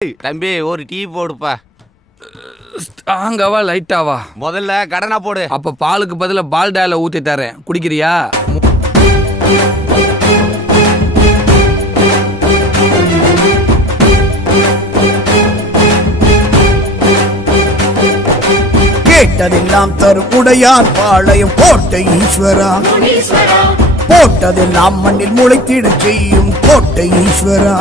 தம்பி ஒரு டீ போடுப்பா. ஸ்ட்ராங்காவா லைட்டாவா? முதல்ல கடனா போடு. அப்ப பாலுக்கு பதிலா பால்டால ஊத்தி தரேன், குடிக்கிறியா? கேட்டதெல்லாம் தரும் உடையார் பாளையம் கோட்டை ஈஸ்வரா, போட்டதெல்லாம் மண்ணில் முளைத்திட செய்யும் கோட்டை ஈஸ்வரா,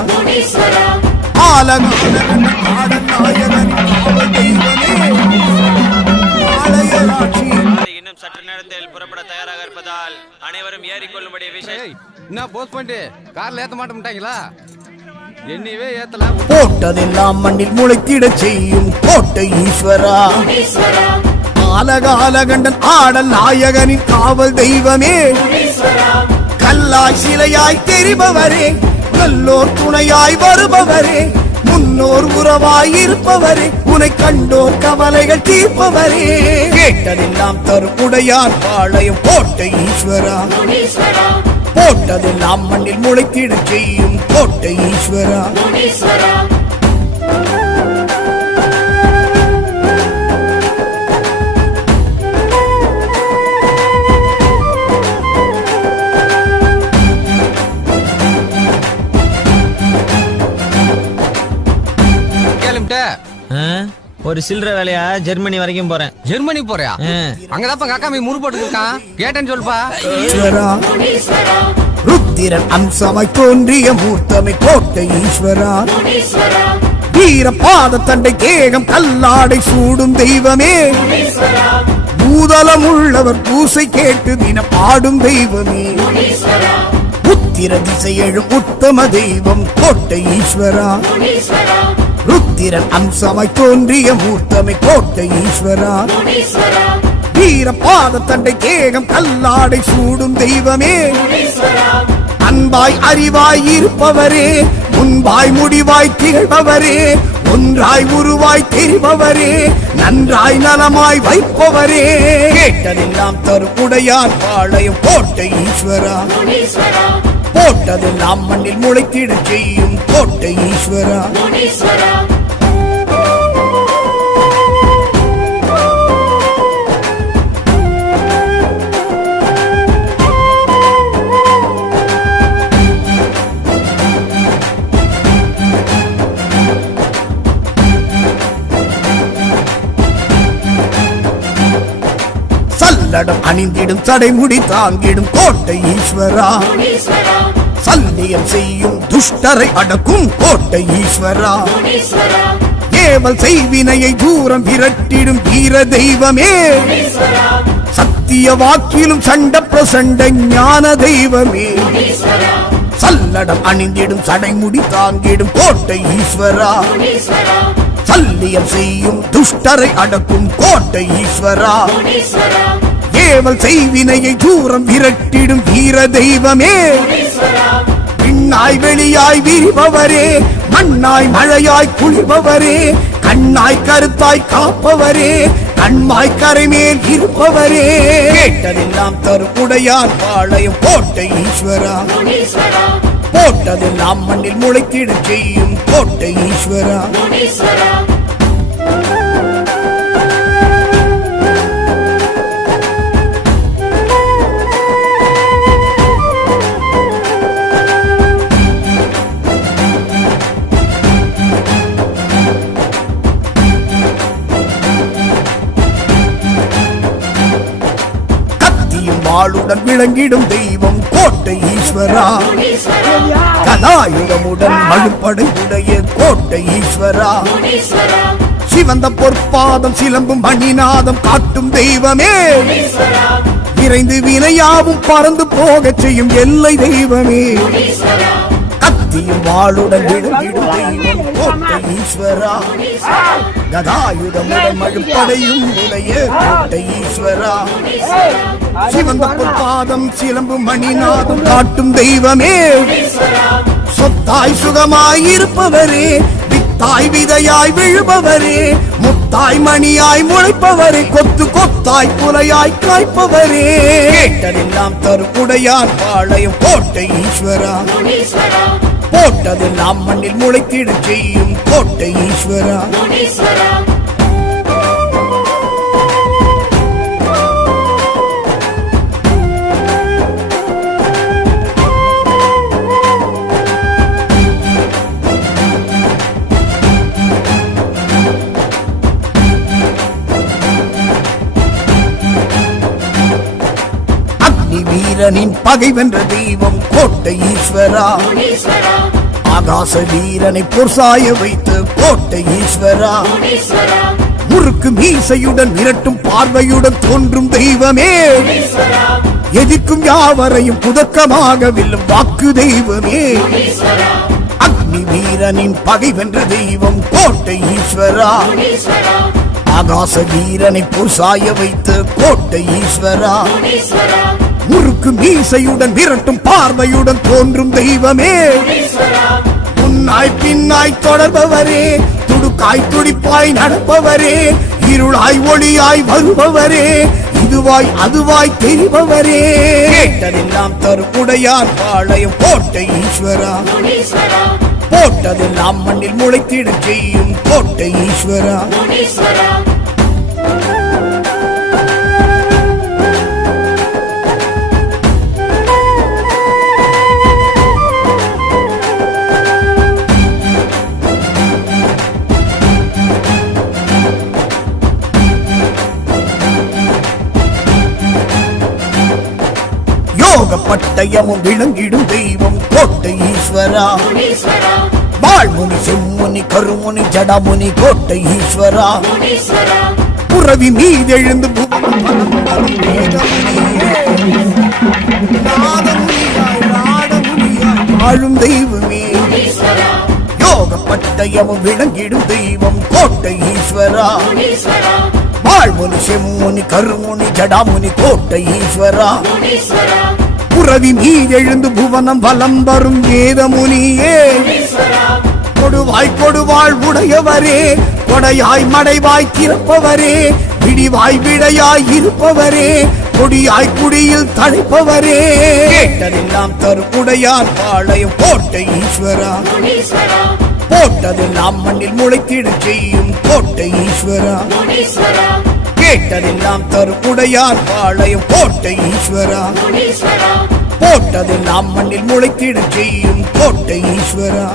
இன்னும் சற்று நேரத்தில் புறப்பட தயாராக இருப்பதால் அனைவரும் ஏறிக்கொள்ளும்படி என்ன போஸ்ட் பண்ணிட்டு கார்ல ஏத்த மாட்டோம்ட்டாங்களா? என்னவே ஏத்தல. போட்டதெல்லாம் மண்ணில் முளைத்திட செய்யும் கோட்டை ஈஸ்வரா, ஆலகாலகண்டன் ஆடல் நாயகனின் காவல் தெய்வமே, கல்லாய் சிலையாய் தெரிபவரே, நல்லோர் துணையாய் வருபவரே, முன்னோர் உறவாய் இருப்பவரே, உனை கண்டோர் கவலைகள் தீர்ப்பவரே, கேட்டதெல்லாம் தரும் உடையார் பாளையம் கோட்டை ஈஸ்வரா, போட்டதெல்லாம் மண்ணில் முளைத்திட செய்யும் கோட்டை ஈஸ்வரா. ஒரு சில்லற வேலையா ஜெர்மனி வரைக்கும் போறேன். ஜெர்மனி போறியா? அங்கதான் காக்கா மீ முறு போட்டுருக்கான், கேட்டேன்னு சொல்லுப்பா. ருத்திரன் அம்சமாய் தோன்றிய மூர்த்தமை கோட்டை ஈஸ்வரா, வீர பாத தண்டை தேகம் கல்லாடை சூடும் தெய்வமே, பூதலம் உள்ளவர் பூசை கேட்டு தினம் பாடும் தெய்வமே, உத்திர திசை எழும் உத்தம தெய்வம் கோட்டை ஈஸ்வரா, ருத்திரன் அம்சமாய் தோன்றிய மூர்த்தமை கோட்டை ஈஸ்வரா, வீர பாத தண்டை தேகம் கல்லாடை சூடும் தெய்வமே, அன்பாய் அறிவாய் இருப்பவரே, முன்பாய் முடிவாய் திகழ்பவரே, ஒன்றாய் உருவாய் தெரிபவரே, நன்றாய் நலமாய் வைப்பவரே, கேட்டதெல்லாம் தரும் உடையார் பாளையம் கோட்டை ஈஸ்வரா, போட்டதெல்லாம் மண்ணில் முளைத்திட செய்யும் கோட்டை ஈஸ்வரா. சல்லடம் அணிந்திடும் தடைமுடி தாங்கிடும் கோட்டை ஈஸ்வரா, சல்லியம் செய்யும் துஷ்டரை அடக்கும் கோட்டை ஈஸ்வரா, ஏவல் செய்வினையை தூரம் விரட்டிடும் வீர தெய்வமே, சத்திய வாக்கிலும் சண்ட பிரசண்ட ஞான தெய்வமே, சல்லடம் அணிந்திடும் சடைமுடி தாங்கிடும் கோட்டை ஈஸ்வரா, சல்லியம் செய்யும் துஷ்டரை அடக்கும் கோட்டை ஈஸ்வரா, ஏவல் செய்வினையை தூரம் விரட்டிடும் வீர தெய்வமே, விண்ணாய் வெளியாய் விரிபவரே, மண்ணாய் மழையாய் குளிர்பவரே, கண்ணாய் கருத்தாய் காப்பவரே, கண்மாய் கரைமேல் இருப்பவரே, கேட்டதெல்லாம் தரும் உடையார் பாளையம் கோட்டை ஈஸ்வரா, போட்டதெல்லாம் மண்ணில் முளைத்திட செய்யும் கோட்டை ஈஸ்வரா. வாளுடன் விளங்கிடும் தெய்வம் கோட்டை ஈஸ்வரா, கதாயுதமுடன் மழுப்படை உடைய கோட்டை ஈஸ்வரா, சிவந்த பொற்பாதம் சிலம்பும் மணிநாதம் காட்டும் தெய்வமே, விரைந்து வினையாவும் பறந்து போகச் செய்யும் எல்லை தெய்வமே, கத்தியும் வாளுடன் விளங்கிடும் தெய்வம் கோட்டை ஈஸ்வரா, கதாயுதமுடன் மழுப்படையும் உடைய கோட்டை ஈஸ்வரா, சிவந்த பொற்பாதம் சிலம்பு மணிநாதம் காட்டும் தெய்வமே, சொத்தாய் சுகமாய் இருப்பவரே, வித்தாய் விதையாய் விழுபவரே, முத்தாய் மணியாய் முளைப்பவரே, கொத்து கொத்தாய் புலையாய் காய்ப்பவரே, கேட்டதெல்லாம் தரும் உடையார் பாளையம் கோட்டை ஈஸ்வரா, போட்டதெல்லாம் மண்ணில் முளைத்திட செய்யும் கோட்டை ஈஸ்வரா. அக்னி வீரனின் பகை வென்ற தெய்வம் கோட்டை ஈஸ்வரா. ஆகாச வீரனை பொற்சாய வைத்து கோட்டை ஈஸ்வரா. முறுக்கு மீசையுடன் மிரட்டும் பார்வையுடன் தோன்றும் தெய்வமே. எதிர்க்கும் யாவரையும் புதக்கமாக வெல்லும் வாக்கு தெய்வமே. அக்னி வீரனின் பகை வென்ற தெய்வம் கோட்டை ஈஸ்வரா. ஆகாச வீரனை பொற்சாய வைத்து கோட்டை ஈஸ்வரா. முறுக்கு மீசையுடன் விரட்டும் பார்வையுடன் தோன்றும் தெய்வமே. முன்னாய் பின்னாய் தொடர்பவரே, துடுக்காய் துடிப்பாய் நடப்பவரே, இருளாய் ஒளியாய் வருபவரே, இதுவாய் அதுவாய் தெரிபவரே. கேட்டதெல்லாம் தருப்புடையார் பாளையம் கோட்டை ஈஸ்வரா. போட்டதெல்லாம் மண்ணில் முளைத்திட செய்யும் கோட்டை ஈஸ்வரா. பட்டயமும் விளங்கிடும் தெய்வம் கோட்டை ஈஸ்வரா. வாழ்முனி செம்முனி கருமுனி ஜடமுனி கோட்டை ஈஸ்வரா. புறவி மீதெழுந்து வாழும் தெய்வமே. யோக பட்டயமும் விளங்கிடும் தெய்வம் கோட்டை ஈஸ்வரா. வாழ்முனி செம்முனி கருமுனி ஜடாமுனி கோட்டை ஈஸ்வரா. புறவி மீதெழுந்து புவனம் வலம் வரும் வேதமுனியே. கொடுவாய் கொடுவாள் உடையவரே, கொடையாய் மடைவாய் திறப்பவரே, விடிவாய் விடையாய் இருப்பவரே, கொடியாய் குடியில் தழைப்பவரே. கேட்டதெல்லாம் தருப்புடையார் பாளையம் கோட்டை ஈஸ்வரா. போட்டதெல்லாம் மண்ணில் முளைத்திட செய்யும் கோட்டை ஈஸ்வரா. கேட்டதெல்லாம் தருப்புடையார் பாளையம் கோட்டை ஈஸ்வரா. போட்டதெல்லாம் மண்ணில் முளைத்திட செய்யும் கோட்டை ஈஸ்வரா.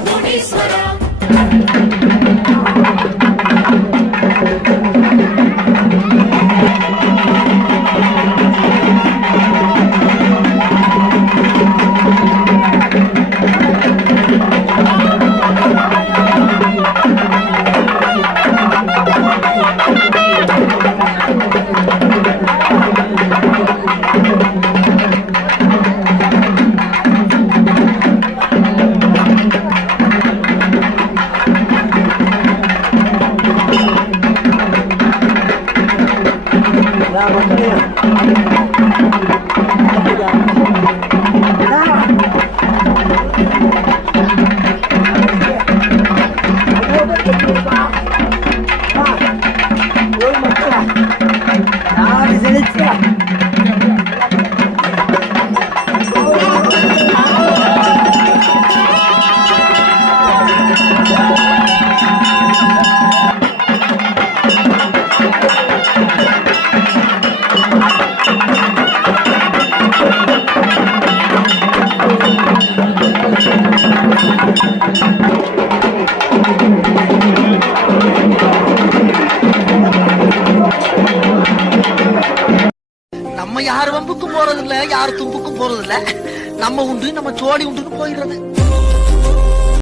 நம்ம யார் வம்புக்கும் போறது இல்ல, யார் தும்புக்கும் போறது இல்ல. நம்ம உண்டு நம்ம சோழி உண்டுன்னு போயிடுறது.